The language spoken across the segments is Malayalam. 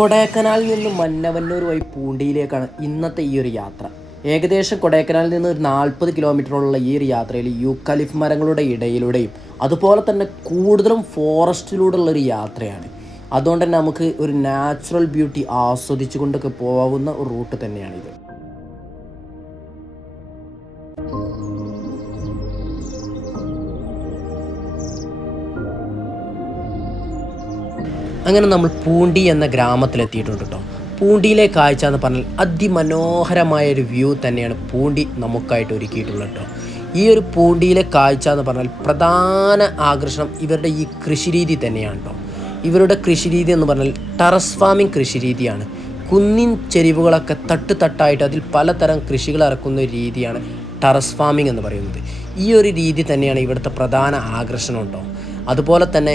കൊടൈക്കനാലിൽ നിന്ന് മന്നവന്നൂർ വഴി പൂണ്ടിയിലേക്കാണ് ഇന്നത്തെ ഈ ഒരു യാത്ര. ഏകദേശം കൊടൈക്കനാലിൽ നിന്ന് ഒരു 40 കിലോമീറ്ററുള്ള ഈ ഒരു യാത്രയിൽ യൂക്കലിഫ് മരങ്ങളുടെ ഇടയിലൂടെയും അതുപോലെ തന്നെ കൂടുതലും ഫോറസ്റ്റിലൂടെയുള്ളൊരു യാത്രയാണ്. അതുകൊണ്ട് തന്നെ നമുക്ക് ഒരു നാച്ചുറൽ ബ്യൂട്ടി ആസ്വദിച്ചു കൊണ്ടൊക്കെ പോകാവുന്ന ഒരു റൂട്ട് തന്നെയാണിത്. അങ്ങനെ നമ്മൾ പൂണ്ടി എന്ന ഗ്രാമത്തിലെത്തിയിട്ടുണ്ട് കേട്ടോ. പൂണ്ടിയിലെ കാഴ്ച എന്ന് പറഞ്ഞാൽ അതിമനോഹരമായൊരു വ്യൂ തന്നെയാണ് പൂണ്ടി നമുക്കായിട്ട് ഒരുക്കിയിട്ടുള്ളത് കേട്ടോ. ഈ ഒരു പൂണ്ടിയിലെ കാഴ്ച എന്ന് പറഞ്ഞാൽ പ്രധാന ആകർഷണം ഇവരുടെ ഈ കൃഷിരീതി തന്നെയാണ് കേട്ടോ. ഇവരുടെ കൃഷിരീതി എന്ന് പറഞ്ഞാൽ ടെറസ് ഫാമിംഗ് കൃഷിരീതിയാണ്. കുന്നിൻ ചെരിവുകളൊക്കെ തട്ടായിട്ട് അതിൽ പലതരം കൃഷികൾ ഇറക്കുന്ന ഒരു രീതിയാണ് ടെറസ് ഫാമിംഗ് എന്ന് പറയുന്നത്. ഈ ഒരു രീതി തന്നെയാണ് ഇവിടുത്തെ പ്രധാന ആകർഷണം കേട്ടോ. അതുപോലെ തന്നെ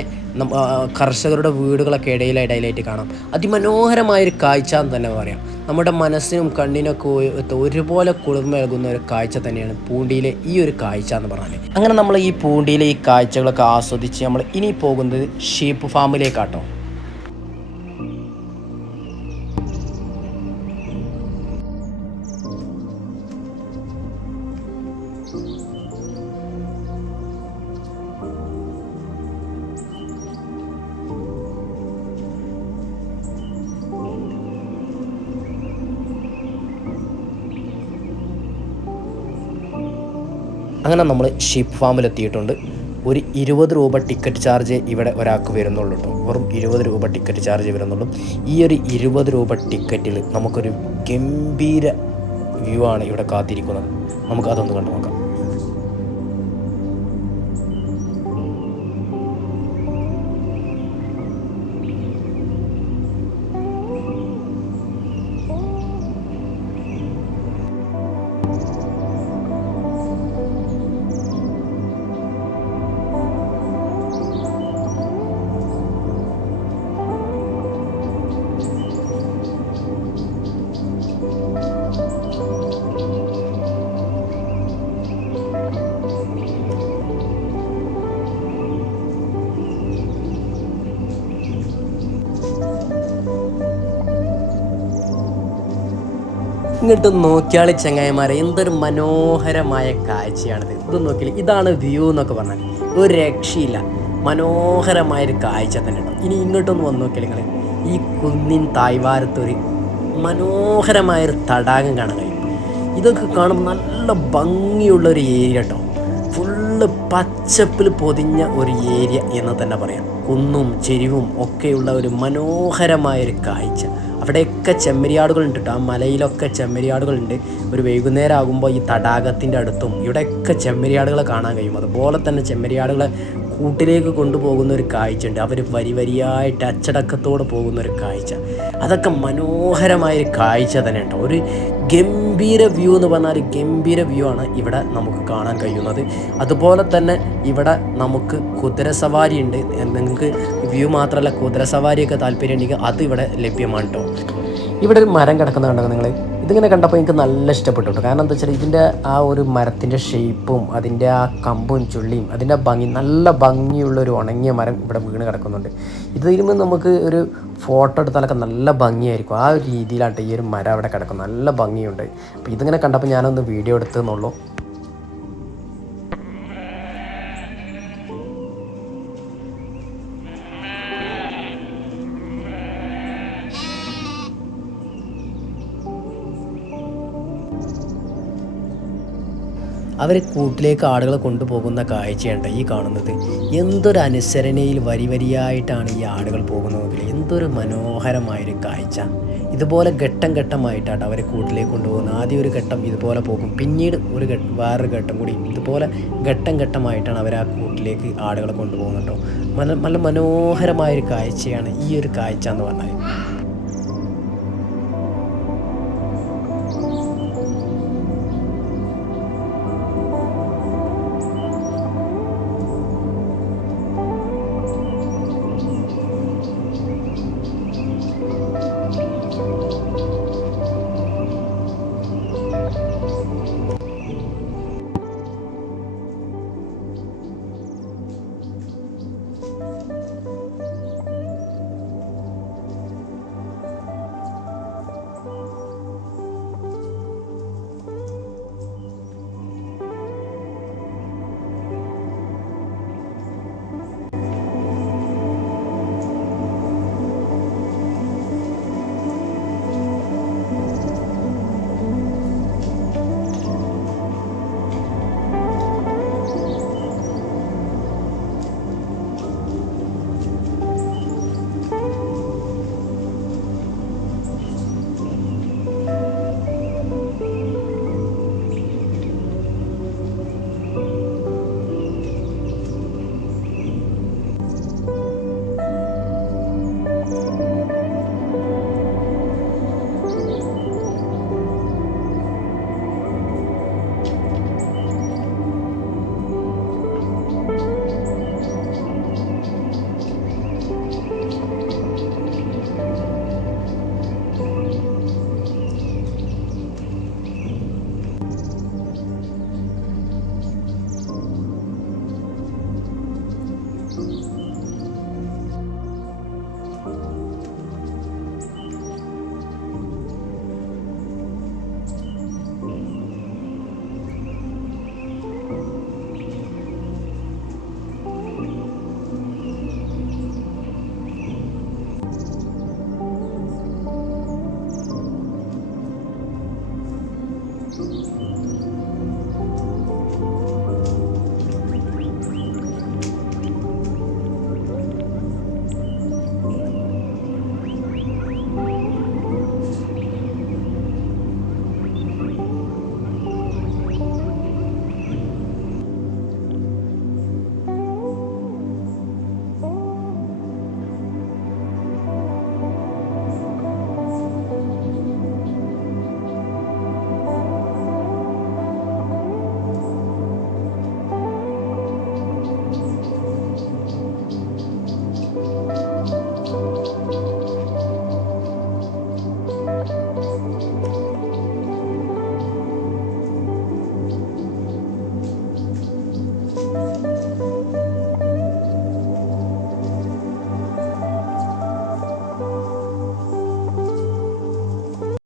കർഷകരുടെ വീടുകളൊക്കെ ഇടയിലായിട്ട് കാണാം. അതിമനോഹരമായൊരു കാഴ്ച എന്ന് തന്നെ പറയാം. നമ്മുടെ മനസ്സിനും കണ്ണിനൊക്കെ ഒരുപോലെ കുളിർമേൽകുന്ന ഒരു കാഴ്ച തന്നെയാണ് പൂണ്ടിയിലെ ഈ ഒരു കാഴ്ച എന്ന് പറഞ്ഞാൽ. അങ്ങനെ നമ്മൾ ഈ പൂണ്ടിയിലെ ഈ കാഴ്ചകളൊക്കെ ആസ്വദിച്ച് നമ്മൾ ഇനി പോകുന്നത് ഷീപ്പ് ഫാമിലേക്കാട്ടോ. അങ്ങനെ നമ്മൾ ഷീപ്പ് ഫാമിലെത്തിയിട്ടുണ്ട്. ഒരു 20 രൂപ ടിക്കറ്റ് ചാർജ് ഇവിടെ ഒരാൾക്ക് വരുന്നുള്ളൂ കേട്ടോ. വെറും 20 രൂപ ടിക്കറ്റ് ചാർജ് വരുന്നുള്ളൂ. ഈ ഒരു 20 രൂപ ടിക്കറ്റിൽ നമുക്കൊരു ഗംഭീര വ്യൂ ആണ് ഇവിടെ കാത്തിരിക്കുന്നത്. നമുക്ക് അതൊന്ന് കണ്ടു നോക്കാം. ഇങ്ങോട്ട് നോക്കിയാൽ ചങ്ങായിമാരെ, എന്തൊരു മനോഹരമായ കാഴ്ചയാണിത്. ഇത് നോക്കിയാൽ ഇതാണ് വ്യൂ എന്നൊക്കെ പറഞ്ഞാൽ ഒരു രക്ഷയില്ല. മനോഹരമായൊരു കാഴ്ച തന്നെ ഉണ്ടോ. ഇനി ഇങ്ങോട്ടൊന്ന് വന്ന് നോക്കിയാൽ നിങ്ങൾ ഈ കുന്നിൻ തായ്വാരത്തൊരു മനോഹരമായൊരു തടാകം കാണാൻ കഴിയും. ഇതൊക്കെ കാണുമ്പോൾ നല്ല ഭംഗിയുള്ളൊരു ഏരിയ കേട്ടോ. ഫുള്ള് പച്ചപ്പിൽ പൊതിഞ്ഞ ഒരു ഏരിയ എന്ന് തന്നെ പറയാം. കുന്നും ചെരിവും ഒക്കെയുള്ള ഒരു മനോഹരമായൊരു കാഴ്ച. അവിടെയൊക്കെ ചെമ്മരിയാടുകളുണ്ട് കേട്ടോ. ആ മലയിലൊക്കെ ചെമ്മരിയാടുകളുണ്ട്. ഒരു വൈകുന്നേരം ആകുമ്പോൾ ഈ തടാകത്തിൻ്റെ അടുത്തും ഇവിടെയൊക്കെ ചെമ്മരിയാടുകളെ കാണാൻ കഴിയും. അതുപോലെ തന്നെ ചെമ്മരിയാടുകളെ കൂട്ടിലേക്ക് കൊണ്ടുപോകുന്ന ഒരു കാഴ്ച ഉണ്ട്. അവർ വരിയായിട്ട് അച്ചടക്കത്തോടെ പോകുന്ന ഒരു കാഴ്ച. അതൊക്കെ മനോഹരമായൊരു കാഴ്ച തന്നെ കേട്ടോ. ഒരു ഗംഭീര വ്യൂ എന്ന് പറഞ്ഞാൽ ഗംഭീര വ്യൂ ആണ് ഇവിടെ നമുക്ക് കാണാൻ കഴിയുന്നത്. അതുപോലെ തന്നെ ഇവിടെ നമുക്ക് കുതിരസവാരി ഉണ്ട്. നിങ്ങൾക്ക് വ്യൂ മാത്രമല്ല കുതിരസവാരിയൊക്കെ താല്പര്യം ഉണ്ടെങ്കിൽ അത് ഇവിടെ ലഭ്യമാണ് കേട്ടോ. ഇവിടെ ഒരു മരം കിടക്കുന്ന കണ്ടോ നിങ്ങൾ. ഇതിങ്ങനെ കണ്ടപ്പോൾ എനിക്ക് നല്ല ഇഷ്ടപ്പെട്ടു കേട്ടോ. കാരണം എന്താ വെച്ചാൽ ഇതിൻ്റെ ആ ഒരു മരത്തിൻ്റെ ഷേപ്പും അതിൻ്റെ ആ കമ്പും ചുള്ളിയും അതിൻ്റെ ഭംഗി, നല്ല ഭംഗിയുള്ളൊരു ഉണങ്ങിയ മരം ഇവിടെ വീണ് കിടക്കുന്നുണ്ട്. ഇത് വരുമ്പോൾ നമുക്ക് ഒരു ഫോട്ടോ എടുത്താലൊക്കെ നല്ല ഭംഗിയായിരിക്കും. ആ ഒരു രീതിയിലാണ് ഈ ഒരു മരം അവിടെ കിടക്കുന്നത്. നല്ല ഭംഗിയുണ്ട്. അപ്പോൾ ഇതിങ്ങനെ കണ്ടപ്പോൾ ഞാനൊന്ന് വീഡിയോ എടുത്തെന്നുള്ളൂ. അവർ കൂട്ടിലേക്ക് ആടുകളെ കൊണ്ടുപോകുന്ന കാഴ്ചയാണ് ഈ കാണുന്നത്. എന്തൊരു അനുസരണയിൽ വരിയായിട്ടാണ് ഈ ആടുകൾ പോകുന്നതെങ്കിൽ എന്തൊരു മനോഹരമായൊരു കാഴ്ച. ഇതുപോലെ ഘട്ടം ഘട്ടമായിട്ടാണ് അവരെ കൂട്ടിലേക്ക് കൊണ്ടുപോകുന്നത്. ആദ്യം ഒരു ഘട്ടം ഇതുപോലെ പോകും, പിന്നീട് വേറൊരു ഘട്ടം കൂടി ഇതുപോലെ ഘട്ടം ഘട്ടമായിട്ടാണ് അവർ ആ കൂട്ടിലേക്ക് ആടുകളെ കൊണ്ടുപോകുന്നുണ്ടോ. നല്ല മനോഹരമായൊരു കാഴ്ചയാണ് ഈ ഒരു കാഴ്ച എന്ന് പറഞ്ഞാൽ.